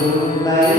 dùng lấy